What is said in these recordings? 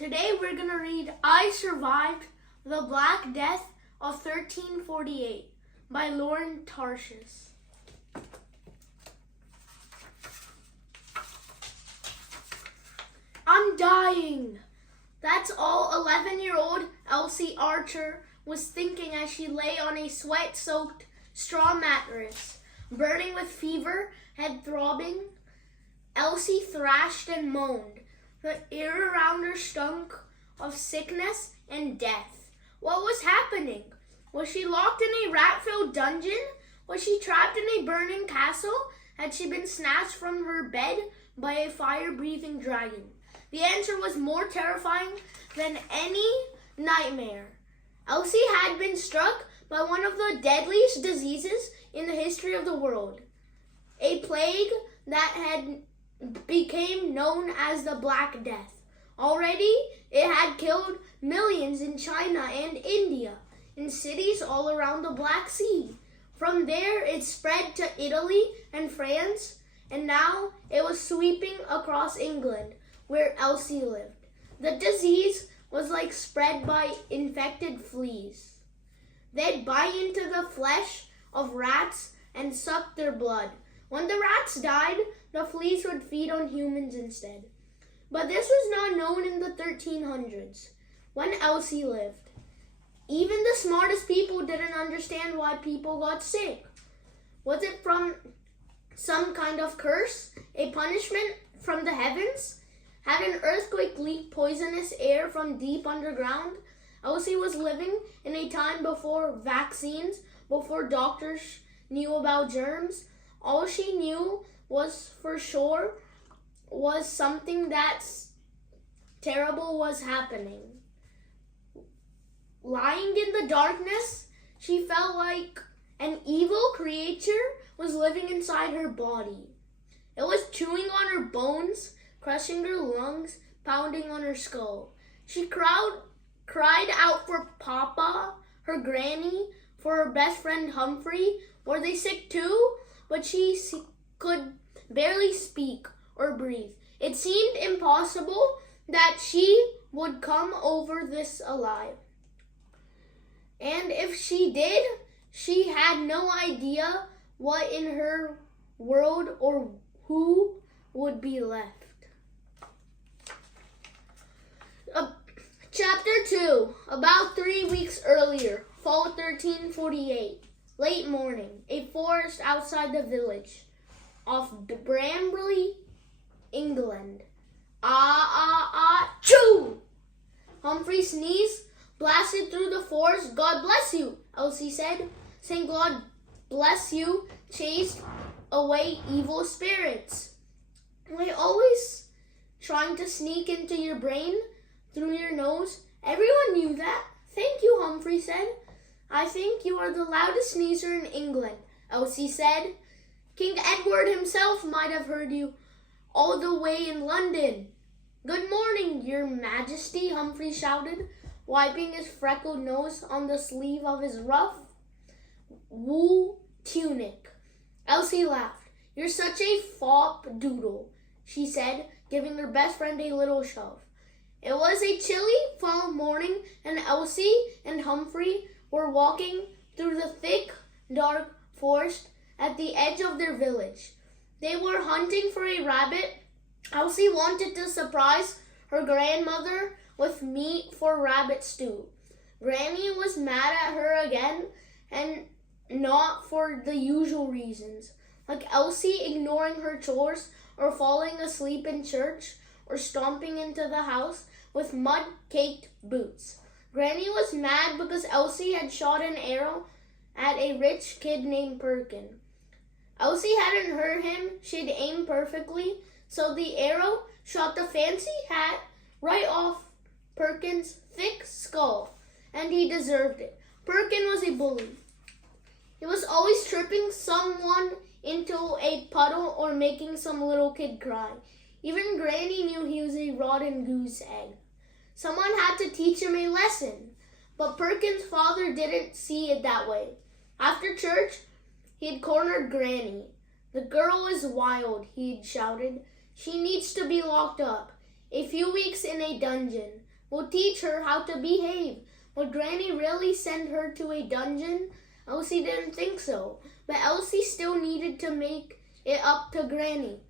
Today we're going to read I Survived the Black Death of 1348 by Lauren Tarshis. I'm dying. That's all 11-year-old Elsie Archer was thinking as she lay on a sweat-soaked straw mattress, burning with fever, head throbbing. Elsie thrashed and moaned. The air around her stunk of sickness and death. What was happening? Was she locked in a rat-filled dungeon? Was she trapped in a burning castle? Had she been snatched from her bed by a fire-breathing dragon? The answer was more terrifying than any nightmare. Elsie had been struck by one of the deadliest diseases in the history of the world. A plague that had became known as the Black Death. Already, it had killed millions in China and India, in cities all around the Black Sea. From there, it spread to Italy and France, and now it was sweeping across England, where Elsie lived. The disease was like spread by infected fleas. They'd bite into the flesh of rats and suck their blood. When the rats died, the fleas would feed on humans instead. But this was not known in the 1300s, when Elsie lived. Even the smartest people didn't understand why people got sick. Was it from some kind of curse, a punishment from the heavens? Had an earthquake leaked poisonous air from deep underground? Elsie was living in a time before vaccines, before doctors knew about germs. All she knew was for sure was something that's terrible was happening. Lying in the darkness, she felt like an evil creature was living inside her body. It was chewing on her bones, crushing her lungs, pounding on her skull. She cried out for Papa, her granny, for her best friend Humphrey. Were they sick too? But she could barely speak or breathe. It seemed impossible that she would come over this alive. And if she did, she had no idea what in her world or who would be left. Chapter 2. About 3 weeks earlier, fall 1348. Late morning, a forest outside the village of Bramley, England. Achoo! Humphrey sneezed, blasted through the forest. God bless you, Elsie said. Saying God bless you chased away evil spirits. We're always trying to sneak into your brain through your nose. Everyone knew that. Thank you, Humphrey said. I think you are the loudest sneezer in England, Elsie said. King Edward himself might have heard you all the way in London. Good morning, Your Majesty, Humphrey shouted, wiping his freckled nose on the sleeve of his rough wool tunic. Elsie laughed. You're such a fop doodle, she said, giving her best friend a little shove. It was a chilly fall morning, and Elsie and Humphrey were walking through the thick, dark forest at the edge of their village. They were hunting for a rabbit. Elsie wanted to surprise her grandmother with meat for rabbit stew. Granny was mad at her again, and not for the usual reasons, like Elsie ignoring her chores or falling asleep in church or stomping into the house with mud-caked boots. Granny was mad because Elsie had shot an arrow at a rich kid named Perkin. Elsie hadn't hurt him. She'd aimed perfectly, so the arrow shot the fancy hat right off Perkin's thick skull, and he deserved it. Perkin was a bully. He was always tripping someone into a puddle or making some little kid cry. Even Granny knew he was a rotten goose egg. Someone had to teach him a lesson, but Perkin's father didn't see it that way. After church, he'd cornered Granny. The girl is wild, he'd shouted. She needs to be locked up. A few weeks in a dungeon. will teach her how to behave. Would Granny really send her to a dungeon? Elsie didn't think so, but Elsie still needed to make it up to Granny.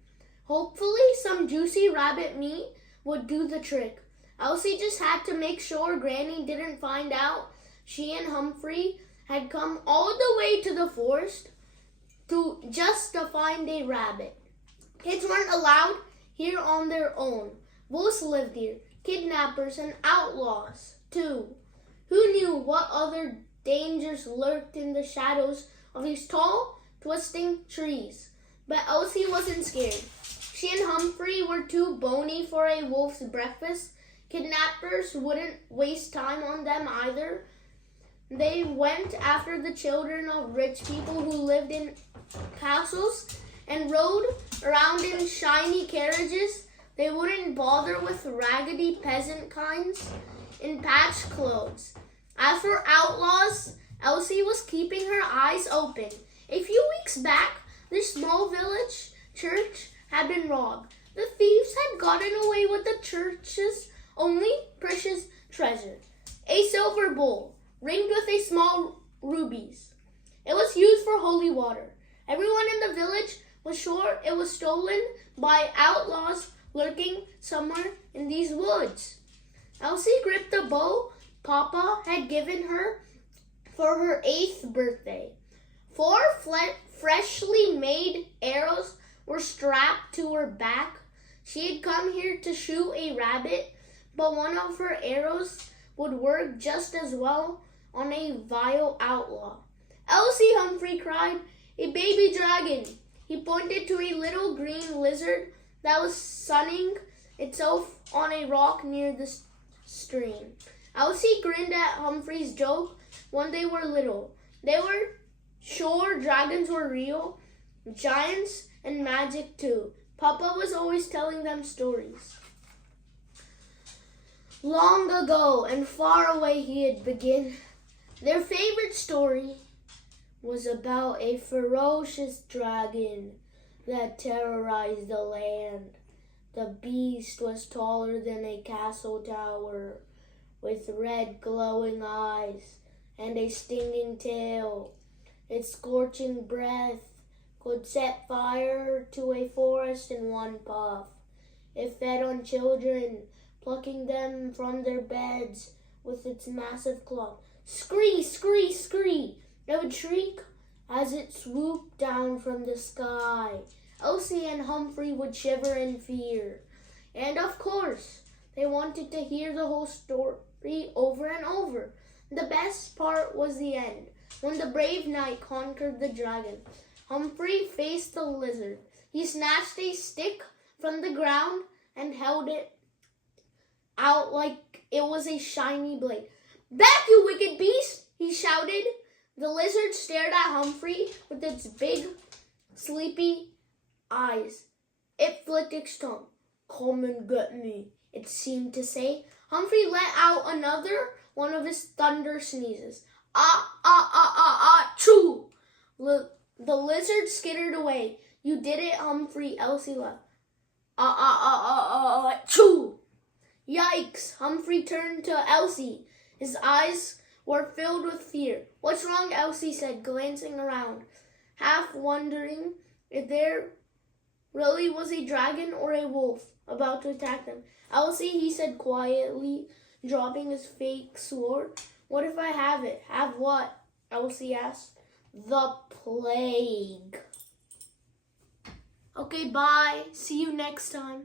Hopefully some juicy rabbit meat would do the trick. Elsie just had to make sure Granny didn't find out she and Humphrey had come all the way to the forest just to find a rabbit. Kids weren't allowed here on their own. Wolves lived here, kidnappers and outlaws too. Who knew what other dangers lurked in the shadows of these tall, twisting trees? But Elsie wasn't scared. She and Humphrey were too bony for a wolf's breakfast. Kidnappers wouldn't waste time on them either. They went after the children of rich people who lived in castles and rode around in shiny carriages. They wouldn't bother with raggedy peasant kinds in patched clothes. As for outlaws, Elsie was keeping her eyes open. A few weeks back, this small village church had been robbed. The thieves had gotten away with the church's only precious treasure, a silver bowl ringed with a small rubies. It was used for holy water. Everyone in the village was sure it was stolen by outlaws lurking somewhere in these woods. Elsie gripped the bow Papa had given her for her 8th birthday. 4 freshly made arrows were strapped to her back. She had come here to shoot a rabbit, but one of her arrows would work just as well on a vile outlaw. Elsie, Humphrey cried, a baby dragon. He pointed to a little green lizard that was sunning itself on a rock near the stream. Elsie grinned at Humphrey's joke when they were little. They were sure dragons were real, giants, and magic too. Papa was always telling them stories. Long ago and far away, he had begun. Their favorite story was about a ferocious dragon that terrorized the land. The beast was taller than a castle tower, with red glowing eyes and a stinging tail. Its scorching breath could set fire to a forest in one puff. It fed on children, plucking them from their beds with its massive claw. Scree, scree, scree! It would shriek as it swooped down from the sky. Elsie and Humphrey would shiver in fear. And of course, they wanted to hear the whole story over and over. The best part was the end, when the brave knight conquered the dragon. Humphrey faced the lizard. He snatched a stick from the ground and held it out like it was a shiny blade. Back, you wicked beast! He shouted. The lizard stared at Humphrey with its big, sleepy eyes. It flicked its tongue. Come and get me, it seemed to say. Humphrey let out another one of his thunder sneezes. Ah, ah, ah, ah, ah, choo! The lizard skittered away. You did it, Humphrey, Elsie laughed. Ah, ah, ah, ah, ah, ah, choo! Yikes! Humphrey turned to Elsie. His eyes were filled with fear. What's wrong, Elsie said, glancing around, half wondering if there really was a dragon or a wolf about to attack them. Elsie, he said quietly, dropping his fake sword. What if I have it? Have what? Elsie asked. The plague. Okay, bye. See you next time.